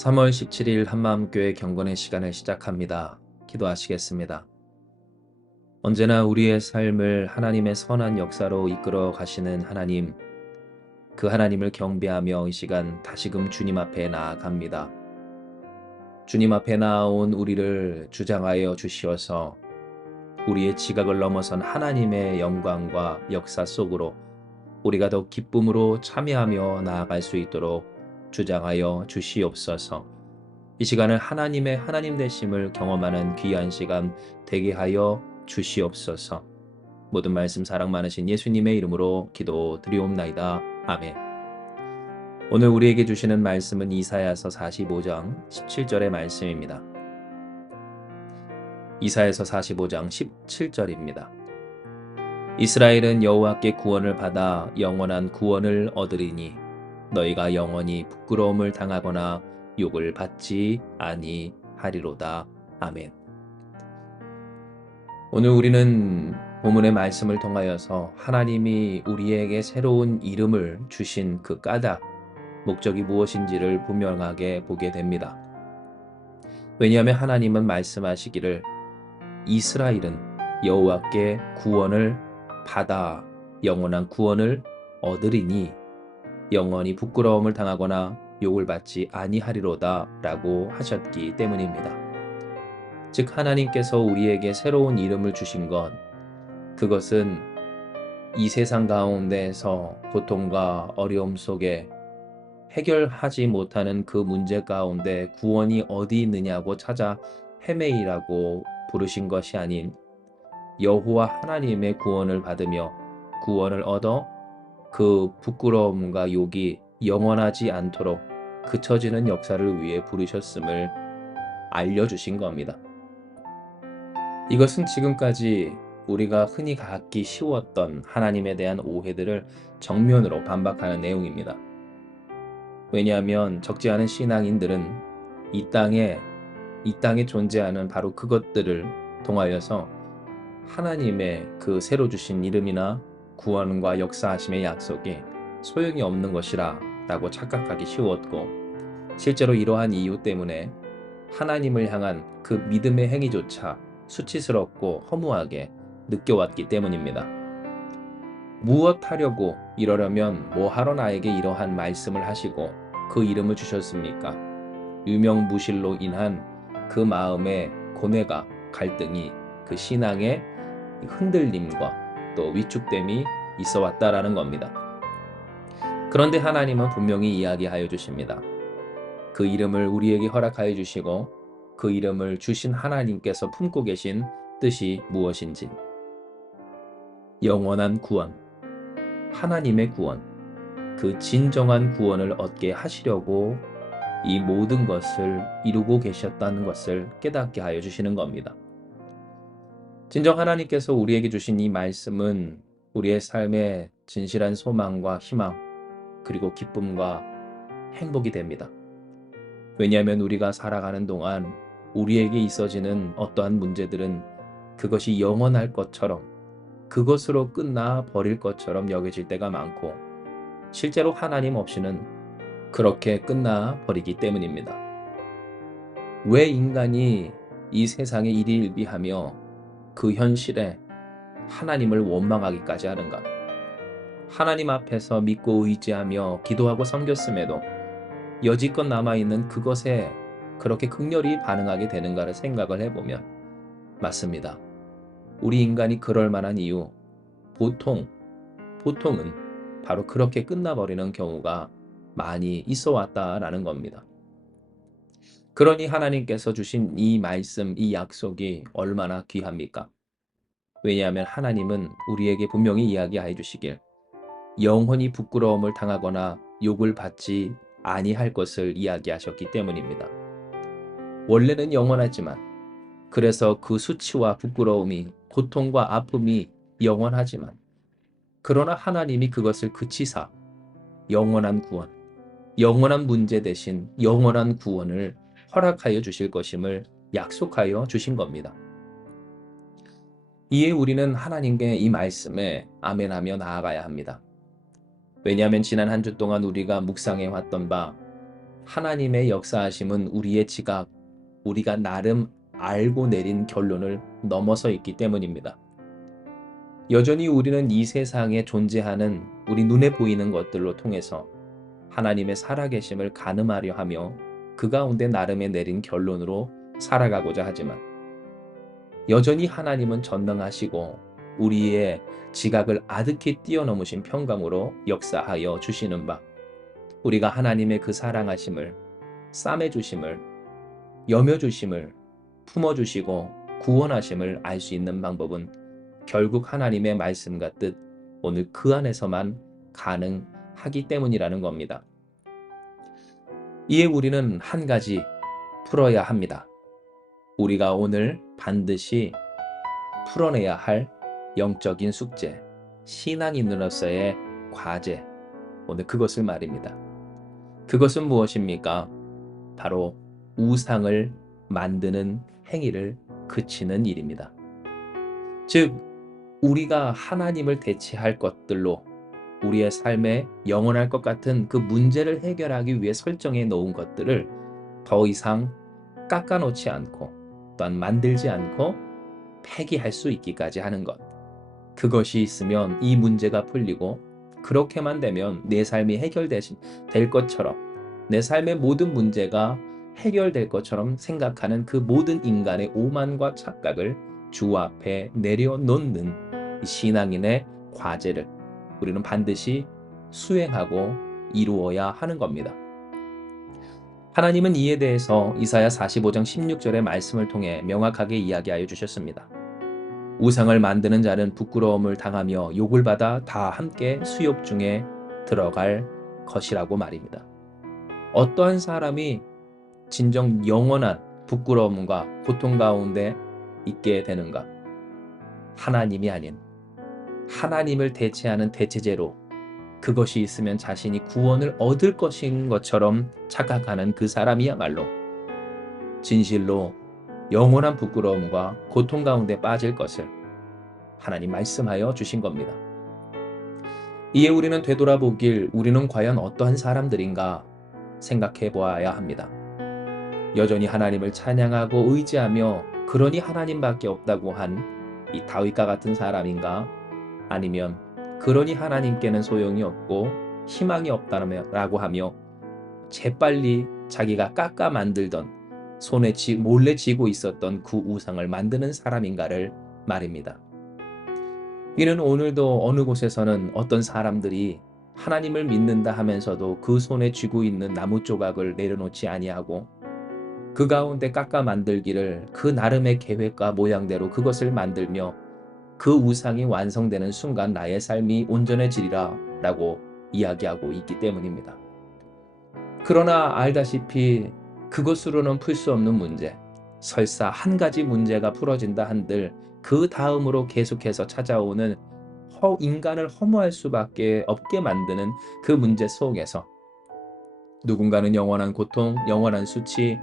3월 17일 한마음교회 경건의 시간을 시작합니다. 기도하시겠습니다. 언제나 우리의 삶을 하나님의 선한 역사로 이끌어 가시는 하나님, 그 하나님을 경배하며 이 시간 다시금 주님 앞에 나아갑니다. 주님 앞에 나아온 우리를 주장하여 주시어서 우리의 지각을 넘어선 하나님의 영광과 역사 속으로 우리가 더 기쁨으로 참여하며 나아갈 수 있도록 주장하여 주시옵소서. 이 시간을 하나님의 하나님 되심을 경험하는 귀한 시간 되게 하여 주시옵소서. 모든 말씀 사랑 많으신 예수님의 이름으로 기도드리옵나이다. 아멘. 오늘 우리에게 주시는 말씀은 이사야서 45장 17절의 말씀입니다. 이사야서 45장 17절입니다. 이스라엘은 여호와께 구원을 받아 영원한 구원을 얻으리니 너희가 영원히 부끄러움을 당하거나 욕을 받지 아니하리로다. 아멘. 오늘 우리는 본문의 말씀을 통하여서 하나님이 우리에게 새로운 이름을 주신 그 까닭, 목적이 무엇인지를 분명하게 보게 됩니다. 왜냐하면 하나님은 말씀하시기를 이스라엘은 여호와께 구원을 받아 영원한 구원을 얻으리니 영원히 부끄러움을 당하거나 욕을 받지 아니하리로다 라고 하셨기 때문입니다. 즉 하나님께서 우리에게 새로운 이름을 주신 것, 그것은 이 세상 가운데서 고통과 어려움 속에 해결하지 못하는 그 문제 가운데 구원이 어디 있느냐고 찾아 헤매이라고 부르신 것이 아닌 여호와 하나님의 구원을 받으며 구원을 얻어 그 부끄러움과 욕이 영원하지 않도록 그쳐지는 역사를 위해 부르셨음을 알려주신 겁니다. 이것은 지금까지 우리가 흔히 갖기 쉬웠던 하나님에 대한 오해들을 정면으로 반박하는 내용입니다. 왜냐하면 적지 않은 신앙인들은 이 땅에 존재하는 바로 그것들을 통하여서 하나님의 그 새로 주신 이름이나 구원과 역사하심의 약속이 소용이 없는 것이라 라고 착각하기 쉬웠고, 실제로 이러한 이유 때문에 하나님을 향한 그 믿음의 행위조차 수치스럽고 허무하게 느껴왔기 때문입니다. 무엇 하려고 이러려면 뭐 하러 나에게 이러한 말씀을 하시고 그 이름을 주셨습니까? 유명무실로 인한 그 마음의 고뇌가, 갈등이 그 신앙의 흔들림과 또 위축됨이 있어 왔다라는 겁니다. 그런데 하나님은 분명히 이야기하여 주십니다. 그 이름을 우리에게 허락하여 주시고 그 이름을 주신 하나님께서 품고 계신 뜻이 무엇인지, 영원한 구원, 하나님의 구원, 그 진정한 구원을 얻게 하시려고 이 모든 것을 이루고 계셨다는 것을 깨닫게 하여 주시는 겁니다. 진정 하나님께서 우리에게 주신 이 말씀은 우리의 삶의 진실한 소망과 희망, 그리고 기쁨과 행복이 됩니다. 왜냐하면 우리가 살아가는 동안 우리에게 있어지는 어떠한 문제들은 그것이 영원할 것처럼, 그것으로 끝나 버릴 것처럼 여겨질 때가 많고, 실제로 하나님 없이는 그렇게 끝나 버리기 때문입니다. 왜 인간이 이 세상에 일희일비하며 그 현실에 하나님을 원망하기까지 하는가? 하나님 앞에서 믿고 의지하며 기도하고 섬겼음에도 여지껏 남아있는 그것에 그렇게 극렬히 반응하게 되는가를 생각을 해보면 맞습니다. 우리 인간이 그럴 만한 이유, 보통은 바로 그렇게 끝나버리는 경우가 많이 있어 왔다라는 겁니다. 그러니 하나님께서 주신 이 말씀, 이 약속이 얼마나 귀합니까? 왜냐하면 하나님은 우리에게 분명히 이야기해 주시길 영원히 부끄러움을 당하거나 욕을 받지 아니할 것을 이야기하셨기 때문입니다. 원래는 영원하지만, 그래서 그 수치와 부끄러움이, 고통과 아픔이 영원하지만, 그러나 하나님이 그것을 그치사 영원한 구원, 영원한 문제 대신 영원한 구원을 허락하여 주실 것임을 약속하여 주신 겁니다. 이에 우리는 하나님께 이 말씀에 아멘하며 나아가야 합니다. 왜냐하면 지난 한 주 동안 우리가 묵상해 왔던 바 하나님의 역사하심은 우리의 지각, 우리가 나름 알고 내린 결론을 넘어서 있기 때문입니다. 여전히 우리는 이 세상에 존재하는 우리 눈에 보이는 것들로 통해서 하나님의 살아계심을 가늠하려 하며 그 가운데 나름의 내린 결론으로 살아가고자 하지만 여전히 하나님은 전능하시고 우리의 지각을 아득히 뛰어넘으신 평강으로 역사하여 주시는 바, 우리가 하나님의 그 사랑하심을, 싸매주심을, 여며주심을, 품어주시고 구원하심을 알 수 있는 방법은 결국 하나님의 말씀과 뜻, 오늘 그 안에서만 가능하기 때문이라는 겁니다. 이에 우리는 한 가지 풀어야 합니다. 우리가 오늘 반드시 풀어내야 할 영적인 숙제, 신앙인으로서의 과제, 오늘 그것을 말입니다. 그것은 무엇입니까? 바로 우상을 만드는 행위를 그치는 일입니다. 즉, 우리가 하나님을 대체할 것들로 우리의 삶에 영원할 것 같은 그 문제를 해결하기 위해 설정해 놓은 것들을 더 이상 깎아놓지 않고 또한 만들지 않고 폐기할 수 있기까지 하는 것. 그것이 있으면 이 문제가 풀리고 그렇게만 되면 내 삶이 해결될 것처럼, 내 삶의 모든 문제가 해결될 것처럼 생각하는 그 모든 인간의 오만과 착각을 주 앞에 내려놓는 이 신앙인의 과제를 우리는 반드시 수행하고 이루어야 하는 겁니다. 하나님은 이에 대해서 이사야 45장 16절의 말씀을 통해 명확하게 이야기하여 주셨습니다. 우상을 만드는 자는 부끄러움을 당하며 욕을 받아 다 함께 수욕 중에 들어갈 것이라고 말입니다. 어떠한 사람이 진정 영원한 부끄러움과 고통 가운데 있게 되는가? 하나님이 아닌 하나님을 대체하는 대체제로 그것이 있으면 자신이 구원을 얻을 것인 것처럼 착각하는 그 사람이야말로 진실로 영원한 부끄러움과 고통 가운데 빠질 것을 하나님 말씀하여 주신 겁니다. 이에 우리는 되돌아보길, 우리는 과연 어떠한 사람들인가 생각해 보아야 합니다. 여전히 하나님을 찬양하고 의지하며 그러니 하나님밖에 없다고 한 이 다윗과 같은 사람인가? 아니면 그러니 하나님께는 소용이 없고 희망이 없다라고 하며 재빨리 자기가 깎아 만들던 손에 몰래 쥐고 있었던 그 우상을 만드는 사람인가를 말입니다. 이는 오늘도 어느 곳에서는 어떤 사람들이 하나님을 믿는다 하면서도 그 손에 쥐고 있는 나무 조각을 내려놓지 아니하고 그 가운데 깎아 만들기를 그 나름의 계획과 모양대로 그것을 만들며 그 우상이 완성되는 순간 나의 삶이 온전해지리라 라고 이야기하고 있기 때문입니다. 그러나 알다시피 그것으로는 풀 수 없는 문제, 설사 한 가지 문제가 풀어진다 한들 그 다음으로 계속해서 찾아오는 인간을 허무할 수밖에 없게 만드는 그 문제 속에서 누군가는 영원한 고통, 영원한 수치,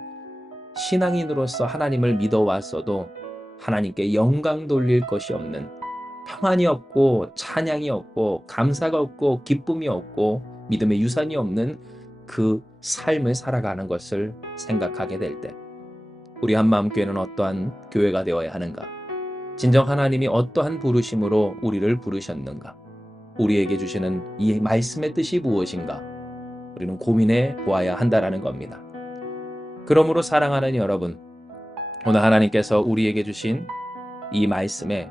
신앙인으로서 하나님을 믿어왔어도 하나님께 영광 돌릴 것이 없는, 평안이 없고 찬양이 없고 감사가 없고 기쁨이 없고 믿음의 유산이 없는 그 삶을 살아가는 것을 생각하게 될 때 우리 한마음교회는 어떠한 교회가 되어야 하는가? 진정 하나님이 어떠한 부르심으로 우리를 부르셨는가? 우리에게 주시는 이 말씀의 뜻이 무엇인가? 우리는 고민해 보아야 한다라는 겁니다. 그러므로 사랑하는 여러분, 오늘 하나님께서 우리에게 주신 이 말씀에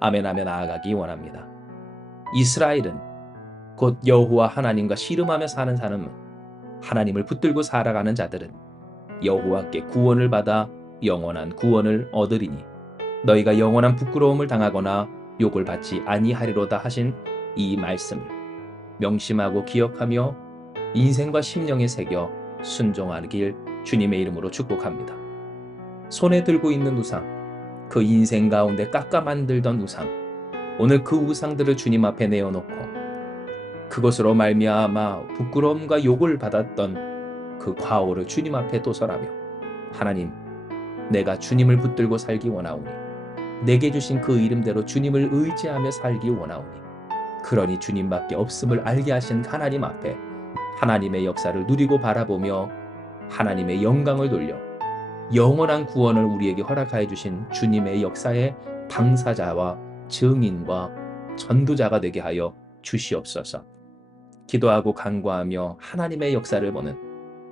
아멘하며 나아가기 원합니다. 이스라엘은 곧 여호와 하나님과 씨름하며 사는 사람은, 하나님을 붙들고 살아가는 자들은 여호와께 구원을 받아 영원한 구원을 얻으리니 너희가 영원한 부끄러움을 당하거나 욕을 받지 아니하리로다 하신 이 말씀을 명심하고 기억하며 인생과 심령에 새겨 순종하길 주님의 이름으로 축복합니다. 손에 들고 있는 우상, 그 인생 가운데 깎아 만들던 우상, 오늘 그 우상들을 주님 앞에 내어놓고 그것으로 말미암아 부끄러움과 욕을 받았던 그 과오를 주님 앞에 도설하며 하나님, 내가 주님을 붙들고 살기 원하오니 내게 주신 그 이름대로 주님을 의지하며 살기 원하오니 그러니 주님밖에 없음을 알게 하신 하나님 앞에 하나님의 역사를 누리고 바라보며 하나님의 영광을 돌려 영원한 구원을 우리에게 허락하여 주신 주님의 역사의 당사자와 증인과 전도자가 되게 하여 주시옵소서. 기도하고 간구하며 하나님의 역사를 보는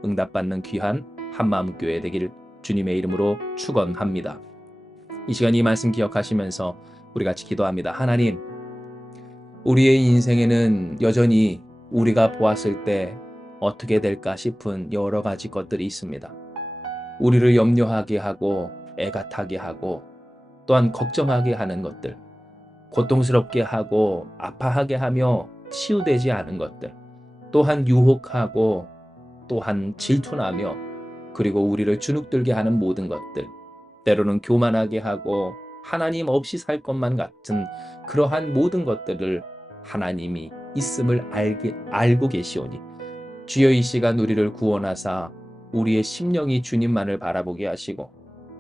응답받는 귀한 한마음교회 되기를 주님의 이름으로 축원합니다. 이 시간 이 말씀 기억하시면서 우리 같이 기도합니다. 하나님, 우리의 인생에는 여전히 우리가 보았을 때 어떻게 될까 싶은 여러 가지 것들이 있습니다. 우리를 염려하게 하고 애가 타게 하고 또한 걱정하게 하는 것들, 고통스럽게 하고 아파하게 하며 치유되지 않은 것들, 또한 유혹하고 또한 질투나며 그리고 우리를 주눅들게 하는 모든 것들, 때로는 교만하게 하고 하나님 없이 살 것만 같은 그러한 모든 것들을 하나님이 있음을 알고 계시오니 주여 이 시간 우리를 구원하사 우리의 심령이 주님만을 바라보게 하시고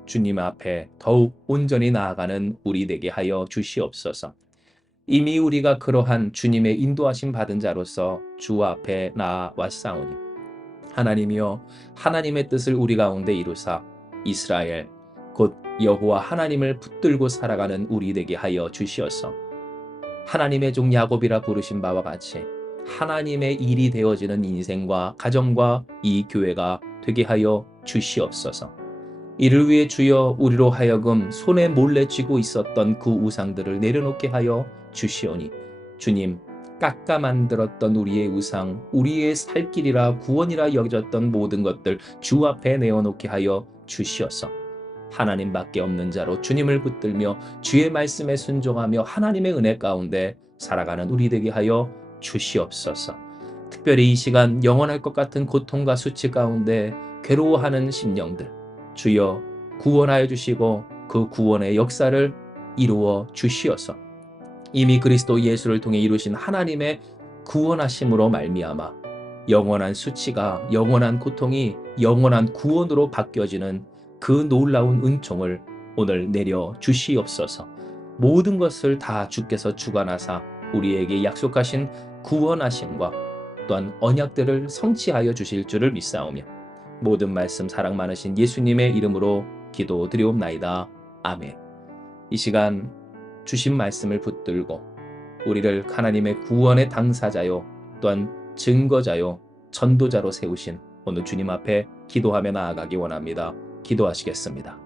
주님 앞에 더욱 온전히 나아가는 우리 되게 하여 주시옵소서. 이미 우리가 그러한 주님의 인도하심 받은 자로서 주 앞에 나아왔사오니 하나님이여 하나님의 뜻을 우리 가운데 이루사 이스라엘 곧 여호와 하나님을 붙들고 살아가는 우리 되게 하여 주시옵소서. 하나님의 종 야곱이라 부르신 바와 같이 하나님의 일이 되어지는 인생과 가정과 이 교회가 되게 하여 주시옵소서. 이를 위해 주여 우리로 하여금 손에 몰래 쥐고 있었던 그 우상들을 내려놓게 하여 주시오니 주님, 깎아 만들었던 우리의 우상, 우리의 살 길이라 구원이라 여겨졌던 모든 것들 주 앞에 내어놓게 하여 주시옵소서. 하나님밖에 없는 자로 주님을 붙들며 주의 말씀에 순종하며 하나님의 은혜 가운데 살아가는 우리 되게 하여 주시옵소서. 특별히 이 시간 영원할 것 같은 고통과 수치 가운데 괴로워하는 심령들 주여 구원하여 주시고 그 구원의 역사를 이루어 주시옵소서. 이미 그리스도 예수를 통해 이루신 하나님의 구원하심으로 말미암아 영원한 수치가 영원한 고통이 영원한 구원으로 바뀌어지는 그 놀라운 은총을 오늘 내려 주시옵소서. 모든 것을 다 주께서 주관하사 우리에게 약속하신 구원하심과 또한 언약들을 성취하여 주실 줄을 믿사오며 모든 말씀 사랑 많으신 예수님의 이름으로 기도드리옵나이다. 아멘. 이 시간 주신 말씀을 붙들고 우리를 하나님의 구원의 당사자요 또한 증거자요 전도자로 세우신 오늘 주님 앞에 기도하며 나아가기 원합니다. 기도하시겠습니다.